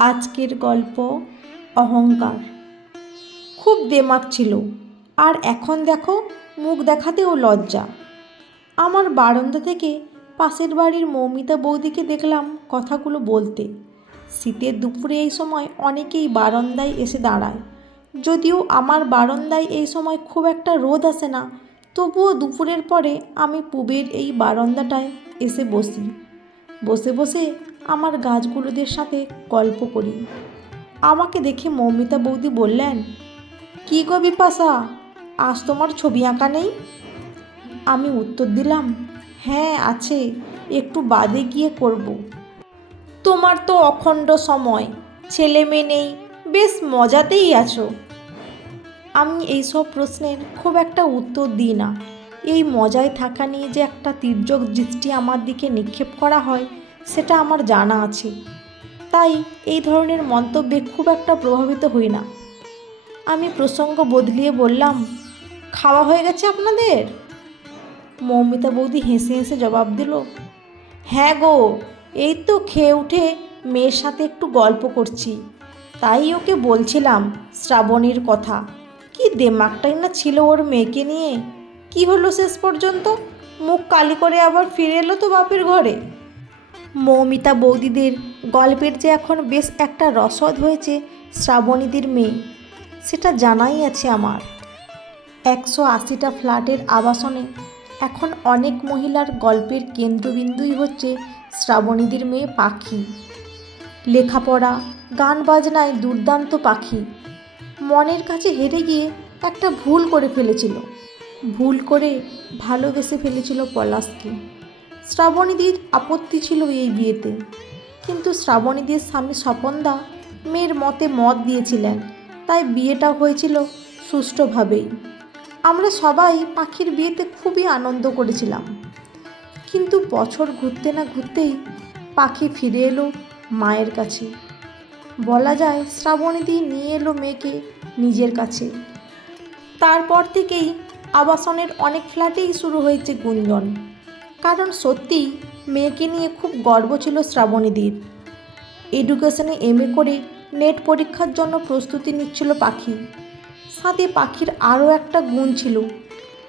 আজকের গল্প অহংকার। খুব দেমাক ছিল, আর এখন দেখো মুখ দেখাতেও লজ্জা। আমার বারান্দা থেকে পাশের বাড়ির মৌমিতা বৌদিকে দেখলাম কথাগুলো বলতে। শীতের দুপুরে এই সময় অনেকেই বারান্দায় এসে দাঁড়ায়। যদিও আমার বারান্দায় এই সময় খুব একটা রোদ আসে না, তবুও দুপুরের পরে আমি পূবের এই বারান্দাটায় এসে বসি। বসে বসে আমার গাছগুলোদের সাথে গল্প করি। আমাকে দেখে মৌমিতা বৌদি বললেন, কী গো বিপাশা, আজ তোমার ছবি আঁকা নেই? আমি উত্তর দিলাম, হ্যাঁ আছে, একটু বাদে গিয়ে করব। তোমার তো অখণ্ড সময়, ছেলে মেয়ে নেই, বেশ মজাতেই আছো। আমি এইসব প্রশ্নের খুব একটা উত্তর দিই না। এই মজায় থাকা নিয়ে যে একটা তির্যক দৃষ্টি আমার দিকে নিক্ষেপ করা হয় সেটা আমার জানা আছে, তাই এই ধরনের মন্তব্যে খুব একটা প্রভাবিত হই না। আমি প্রসঙ্গ বদলিয়ে বললাম, খাওয়া হয়ে গেছে আপনাদের? মৌমিতা বৌদি হেসে হেসে জবাব দিল, হ্যাঁ গো, এই তো খেয়ে উঠে মেয়ের সাথে একটু গল্প করছি। তাই ওকে বলছিলাম শ্রাবণীর কথা। কি দেমাকটাই না ছিল ওর মেয়েকে নিয়ে। কি হলো শেষ পর্যন্ত? মুখ কালি করে আবার ফিরে এলো তো বাপের ঘরে। মৌমিতা বৌদিদের গল্পের যে এখন বেশ একটা রসদ হয়েছে শ্রাবণীদের মেয়ে, সেটা জানাই আছে আমার। 180টা ফ্ল্যাটের আবাসনে এখন অনেক মহিলার গল্পের কেন্দ্রবিন্দুই হচ্ছে শ্রাবণীদের মেয়ে পাখি। লেখাপড়া, গান বাজনায় দুর্দান্ত পাখি মনের কাছে হেরে গিয়ে একটা ভুল করে ফেলেছিল। ভুল করে ভালোবেসে ফেলেছিল পলাশকে। শ্রাবণীদির আপত্তি ছিল এই বিয়েতে, কিন্তু শ্রাবণীদির স্বামী স্বপনদা মেয়ের মতে মত দিয়েছিলেন, তাই বিয়েটা হয়েছিল সুষ্ঠুভাবেই। আমরা সবাই পাখির বিয়েতে খুবই আনন্দ করেছিলাম। কিন্তু বছর ঘুরতে না ঘুরতেই পাখি ফিরে এলো মায়ের কাছে। বলা যায় শ্রাবণীদি নিয়ে এলো মেয়েকে নিজের কাছে। তারপর থেকেই আবাসনের অনেক ফ্ল্যাটেই শুরু হয়েছে গুঞ্জন। কারণ সত্যিই মেয়েকে নিয়ে খুব গর্ব ছিল শ্রাবণীদির। এডুকেশনে এমএ করে নেট পরীক্ষার জন্য প্রস্তুতি নিচ্ছিল পাখি। সাথে পাখির আরও একটা গুণ ছিল,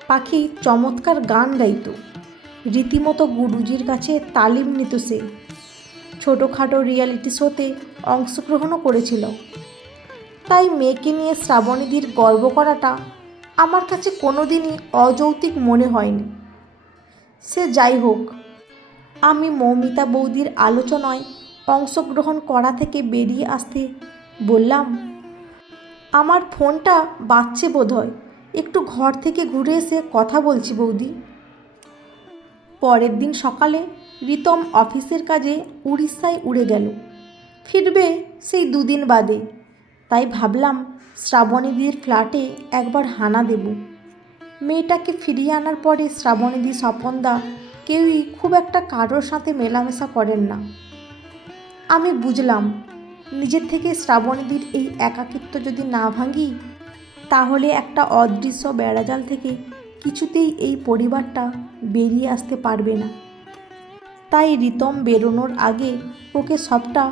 পাখি চমৎকার গান গাইত। রীতিমতো গুরুজির কাছে তালিম নিত সে। ছোটোখাটো রিয়ালিটি শোতে অংশগ্রহণও করেছিল। তাই মেয়েকে নিয়ে শ্রাবণীদির গর্ব করাটা আমার কাছে কোনোদিনই অযৌক্তিক মনে হয়নি। সে যাই হোক, আমি মৌমিতা বৌদির আলোচনায় অংশগ্রহণ করা থেকে বেরিয়ে আসতে বললাম, আমার ফোনটা বাজছে বোধহয়, একটু ঘর থেকে ঘুরে এসে কথা বলছি বৌদি। পরের দিন সকালে রিতম অফিসের কাজে উড়িষ্যায় উড়ে গেল। ফিরবে সেই 2 দিন বাদে। তাই ভাবলাম শ্রাবণীদির ফ্ল্যাটে একবার হানা দেব। মেয়েটাকে ফিরিয়ে আনার পরে শ্রাবণীদি স্বপনদা কেউই খুব একটা কারোর সাথে মেলামেশা করেন না। আমি বুঝলাম, নিজের থেকে শ্রাবণীদির এই একাকিত্ব যদি না ভাঙি, তাহলে একটা অদৃশ্য বেড়াজাল থেকে কিছুতেই এই পরিবারটা বেরিয়ে আসতে পারবে না। তাই রিতম বেরোনোর আগে ওকে সবটা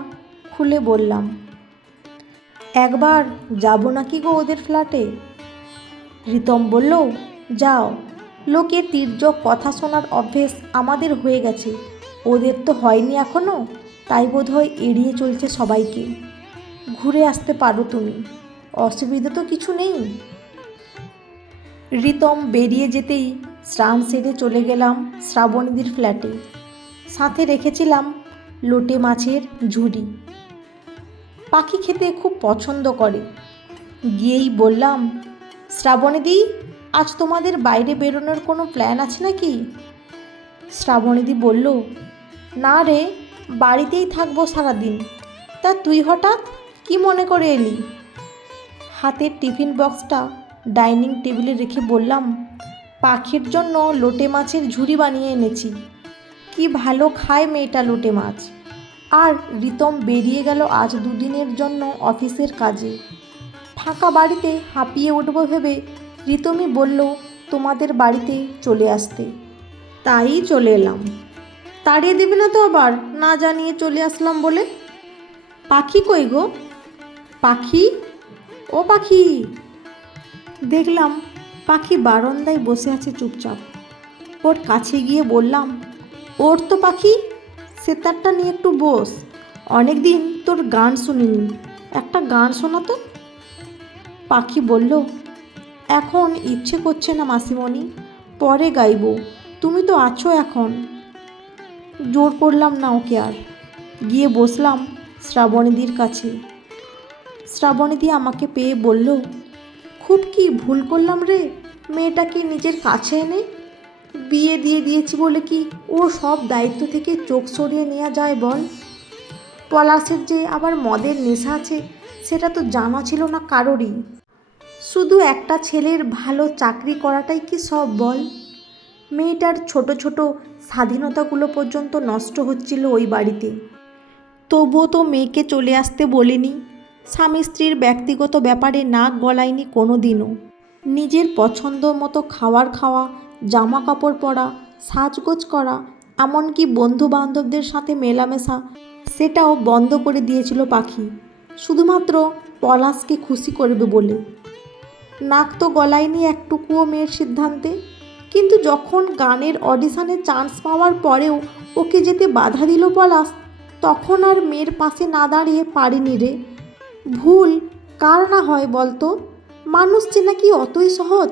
খুলে বললাম, একবার যাব নাকি গো ওদের ফ্ল্যাটে? রিতম বলল, যাও, লোকের তির্যক কথা শোনার অভ্যেস আমাদের হয়ে গেছে, ওদের তো হয়নি এখনও, তাই বোধহয় এড়িয়ে চলছে সবাইকে। ঘুরে আসতে পারো তুমি, অসুবিধা তো কিছু নেই। রিতম বেরিয়ে যেতেই স্নান সেরে চলে গেলাম শ্রাবণীদির ফ্ল্যাটে। সাথে রেখেছিলাম লোটে মাছের ঝুড়ি। পাখি খেতে খুব পছন্দ করে। গিয়েই বললাম, শ্রাবণীদি, আজ তোমাদের বাইরে বেরোনোর কোনো প্ল্যান আছে নাকি? শ্রাবণীদি বলল, না রে, বাড়িতেই থাকবো সারাদিন। তা তুই হঠাৎ কি মনে করে এলি? হাতের টিফিন বক্সটা ডাইনিং টেবিলে রেখে বললাম, পাখির জন্য লোটে মাছের ঝুড়ি বানিয়ে এনেছি। কি ভালো খায় মেয়েটা লোটে মাছ। আর রিতম বেরিয়ে গেল আজ 2 দিনের জন্য অফিসের কাজে। ফাঁকা বাড়িতে হাঁপিয়ে উঠব ভেবে রিতমই বলল তোমাদের বাড়িতে চলে আসতে। তাই চলে এলাম। তাড়িয়ে দেবে না তো আবার, না জানিয়ে চলে আসলাম বলে? পাখি কই গো? পাখি, ও পাখি। দেখলাম পাখি বারান্দায় বসে আছে চুপচাপ। ওর কাছে গিয়ে বললাম, ওর তো পাখি, সেতারটা নিয়ে একটু বস। অনেক দিন তোর গান শুনিনি, একটা গান শোনা তো। পাখি বলল, এখন ইচ্ছে করছে না মাসিমণি, পরে গাইবো, তুমি তো আছো এখন। জোর করলাম না ওকে আর। গিয়ে বসলাম শ্রাবণীদির কাছে। শ্রাবণীদি আমাকে পেয়ে বলল, খুব কি ভুল করলাম রে মেয়েটাকে নিজের কাছে এনে? বিয়ে দিয়ে দিয়েছি বলে কি ও সব দায়িত্ব থেকে চোখ সরিয়ে নেওয়া যায় বল? পলাশের যে আবার মদের নেশা আছে সেটা তো জানা ছিল না কারোরই। শুধু একটা ছেলের ভালো চাকরি করাটাই কি সব বল? মেয়েটার ছোট ছোট স্বাধীনতাগুলো পর্যন্ত নষ্ট হচ্ছিল ওই বাড়িতে। তবুও তো মেয়েকে চলে আসতে বলিনি, স্বামী স্ত্রীর ব্যক্তিগত ব্যাপারে নাক গলায়নি কোনো দিনও। নিজের পছন্দ মতো খাওয়ার খাওয়া, জামা কাপড় পরা, সাজগোজ করা, এমনকি বন্ধু বান্ধবদের সাথে মেলামেশা, সেটাও বন্ধ করে দিয়েছিল পাখি, শুধুমাত্র পলাশকে খুশি করবে বলে। নাক তো গলায়নি একটুকুও মেয়ের সিদ্ধান্তে। কিন্তু যখন গানের অডিশনে চান্স পাওয়ার পরেও ওকে যেতে বাধা দিল পলাশ, তখন আর মেয়ের পাশে না দাঁড়িয়ে পারিনি রে। ভুল কার না হয় বলতো? মানুষ চেনা কি অতই সহজ?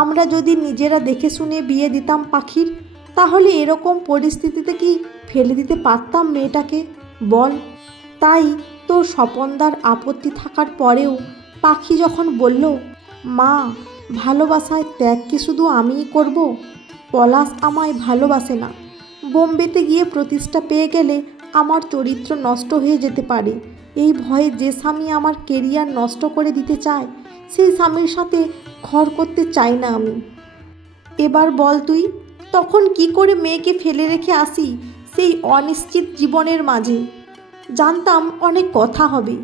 আমরা যদি নিজেরা দেখে শুনে বিয়ে দিতাম পাখির, তাহলে এরকম পরিস্থিতিতে কি ফেলে দিতে পারতাম মেয়েটাকে বল? তাই তোর স্বপনদার আপত্তি থাকার পরেও পাখি যখন বলল, মা, ভালোবাসায় ত্যাগ কি শুধু আমিই করব? পলাশ আমায় ভালোবাসে না, বোম্বেতে গিয়ে প্রতিষ্ঠা পেয়ে গেলে আমার চরিত্র নষ্ট হয়ে যেতে পারে, এই ভয়ে যে স্বামী আমার কেরিয়ার নষ্ট করে দিতে চায়, সেই স্বামীর সাথে ঘর করতে চাই না আমি। এবার বল তুই, তখন কি করে মেয়েকে ফেলে রেখে আসি সেই অনিশ্চিত জীবনের মাঝে? জানতাম অনেক কথা হবে,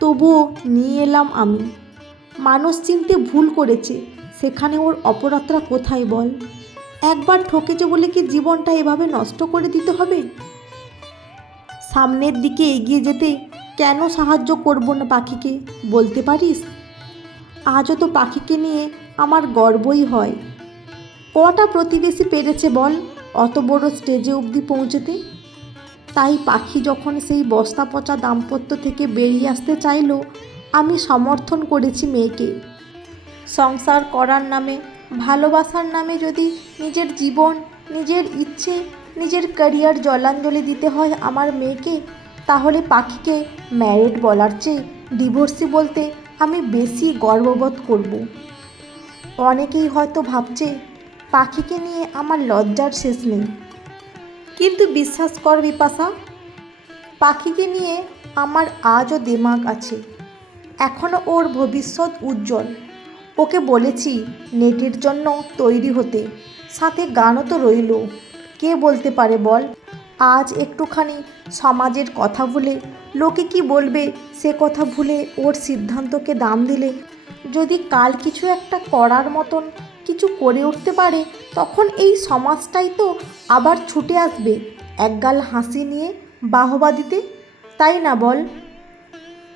তবুও নিয়ে এলাম আমি। মানুষ চিনতে ভুল করেছে, সেখানে ওর অপরাধটা কোথায় বল? একবার ঠকেছে বলে কি জীবনটা এভাবে নষ্ট করে দিতে হবে? সামনের দিকে এগিয়ে যেতে কেন সাহায্য করব না পাখিকে, বলতে পারিস? আজও তো পাখিকে নিয়ে আমার গর্বই হয়। কটা প্রতিবেশী পেরেছে বল অত বড় স্টেজে অবধি পৌঁছতে? তাই পাখি যখন সেই বস্তা পচা দাম্পত্য থেকে বেরিয়ে আসতে চাইল, আমি সমর্থন করেছি মেয়েকে। সংসার করার নামে, ভালোবাসার নামে যদি নিজের জীবন, নিজের ইচ্ছে, নিজের ক্যারিয়ার জলাঞ্জলি দিতে হয় আমার মেয়েকে, তাহলে পাখিকে ম্যারিড বলার চেয়ে ডিভোর্সি বলতে আমি বেশি গর্ববোধ করব। অনেকেই হয়তো ভাবছে পাখিকে নিয়ে আমার লজ্জার শেষ নেই, কিন্তু বিশ্বাস কর বিপাশা, পাখিকে নিয়ে আমার আজও দিমাগ আছে। এখনও ওর ভবিষ্যৎ উজ্জ্বল। ওকে বলেছি নেটের জন্য তৈরি হতে, সাথে গানও তো রইল। কে বলতে পারে বল? আজ একটুখানি সমাজের কথা ভুলে, লোকে কি বলবে সে কথা ভুলে ওর সিদ্ধান্তকে দাম দিলে, যদি কাল কিছু একটা করার মতন কিছু করে উঠতে পারে, তখন এই সমাজটাই তো আবার ছুটে আসবে একগাল হাসি নিয়ে বাহবা দিতে, তাই না বল?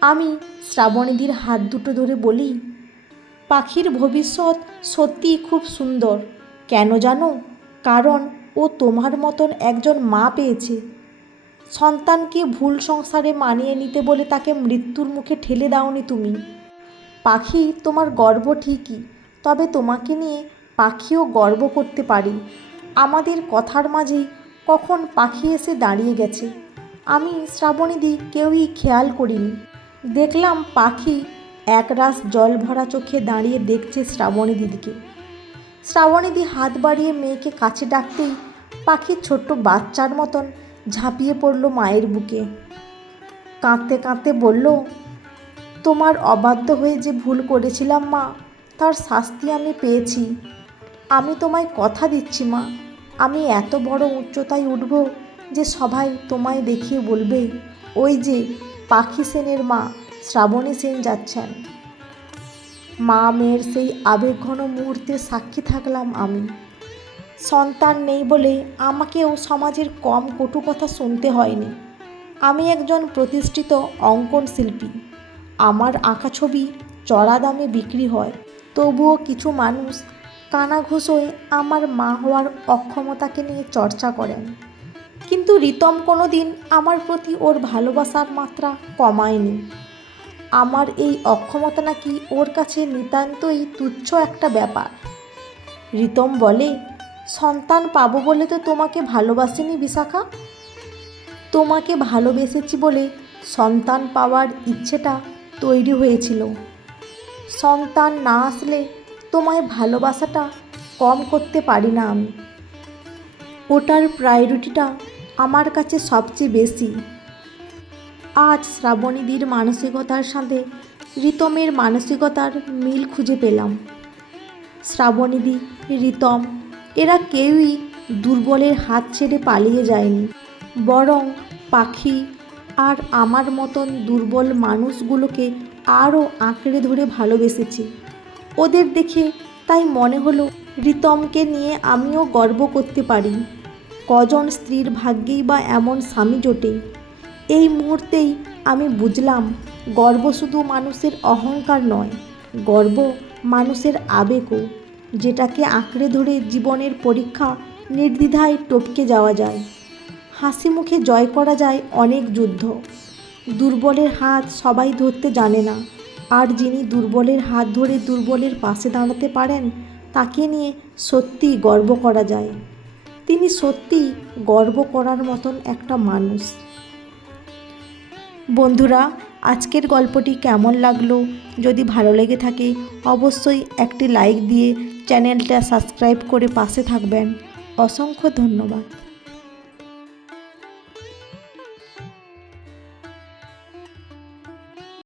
আমি শ্রাবণীদির হাত দুটো ধরে বলি, পাখির ভবিষ্যৎ সত্যিই খুব সুন্দর। কেন জানো? কারণ ও তোমার মতন একজন মা পেয়েছে। সন্তানকে ভুল সংসারে মানিয়ে নিতে বলে তাকে মৃত্যুর মুখে ঠেলে দাওনি তুমি। পাখি তোমার গর্ব ঠিকই, তবে তোমাকে নিয়ে পাখিও গর্ব করতে পারি। আমাদের কথার মাঝেই কখন পাখি এসে দাঁড়িয়ে গেছে, আমি শ্রাবণীদি কেউই খেয়াল করিনি। দেখলাম পাখি একরাশ জল ভরা চোখে দাঁড়িয়ে দেখছে শ্রাবণীদিকে। শ্রাবণীদি হাত বাড়িয়ে মেয়েকে কাছে ডাকতেই পাখি ছোট্ট বাচ্চার মতন ঝাঁপিয়ে পড়ল মায়ের বুকে। কাঁদতে কাঁদতে বলল, তোমার অবাধ্য হয়ে যে ভুল করেছিলাম মা, তার শাস্তি আমি পেয়েছি। আমি তোমায় কথা দিচ্ছি মা, আমি এত বড় উচ্চতায় উঠব যে সবাই তোমায় দেখিয়ে বলবে, ওই যে পাখি সেনের মা শ্রাবণী সেন যাচ্ছেন। মা মেয়ের সেই আবেগঘন মুহূর্তে সাক্ষী থাকলাম আমি। সন্তান নেই বলে আমাকেও সমাজের কম কটু কথা শুনতে হয়নি। আমি একজন প্রতিষ্ঠিত অঙ্কন শিল্পী। আমার আঁকা ছবি চড়া দামে বিক্রি হয়। তবুও কিছু মানুষ কানাঘুষ হয়ে আমার মা হওয়ার অক্ষমতাকে নিয়ে চর্চা করেন। কিন্তু রিতম কোনো দিন আমার প্রতি ওর ভালোবাসার মাত্রা কমায়নি। আমার এই অক্ষমতা নাকি ওর কাছে নিতান্তই তুচ্ছ একটা ব্যাপার। রিতম বলে, সন্তান পাবো বলে তো তোমাকে ভালোবাসিনি বিশাখা। তোমাকে ভালোবেসেছি বলে সন্তান পাওয়ার ইচ্ছেটা তৈরি হয়েছিল। সন্তান না আসলে তোমায় ভালোবাসাটা কম করতে পারি না আমি। ওটার প্রায়োরিটিটা আমার কাছে সবচেয়ে বেশি। আজ শ্রাবণীদির মানসিকতার সাথে রিতমের মানসিকতার মিল খুঁজে পেলাম। শ্রাবণীদি, রিতম এরা কেউই দুর্বলের হাত ছেড়ে পালিয়ে যায়নি, বরং পাখি আর আমার মতন দুর্বল মানুষগুলোকে আরও আঁকড়ে ধরে ভালোবেসেছে। ওদের দেখে তাই মনে হলো রিতমকে নিয়ে আমিও গর্ব করতে পারি। কজন স্ত্রীর ভাগ্যেই বা এমন স্বামী জোটে। এই মুহূর্তেই আমি বুঝলাম, গর্ব শুধু মানুষের অহংকার নয়, গর্ব মানুষের আবেগও, যেটাকে আঁকড়ে ধরে জীবনের পরীক্ষা নির্দ্বিধায় টপকে যাওয়া যায়। হাসি মুখে জয় করা যায় অনেক যুদ্ধ। দুর্বলের হাত সবাই ধরতে জানে না, আর যিনি দুর্বলের হাত ধরে দুর্বলের পাশে দাঁড়াতে পারেন তাকে নিয়ে সত্যিই গর্ব করা যায়। তিনি সত্যিই গর্ব করার মতন একটা মানুষ। বন্ধুরা, আজকের গল্পটি কেমন লাগলো? যদি ভালো লেগে থাকে অবশ্যই একটি লাইক দিয়ে চ্যানেলটা সাবস্ক্রাইব করে পাশে থাকবেন। অসংখ্য ধন্যবাদ।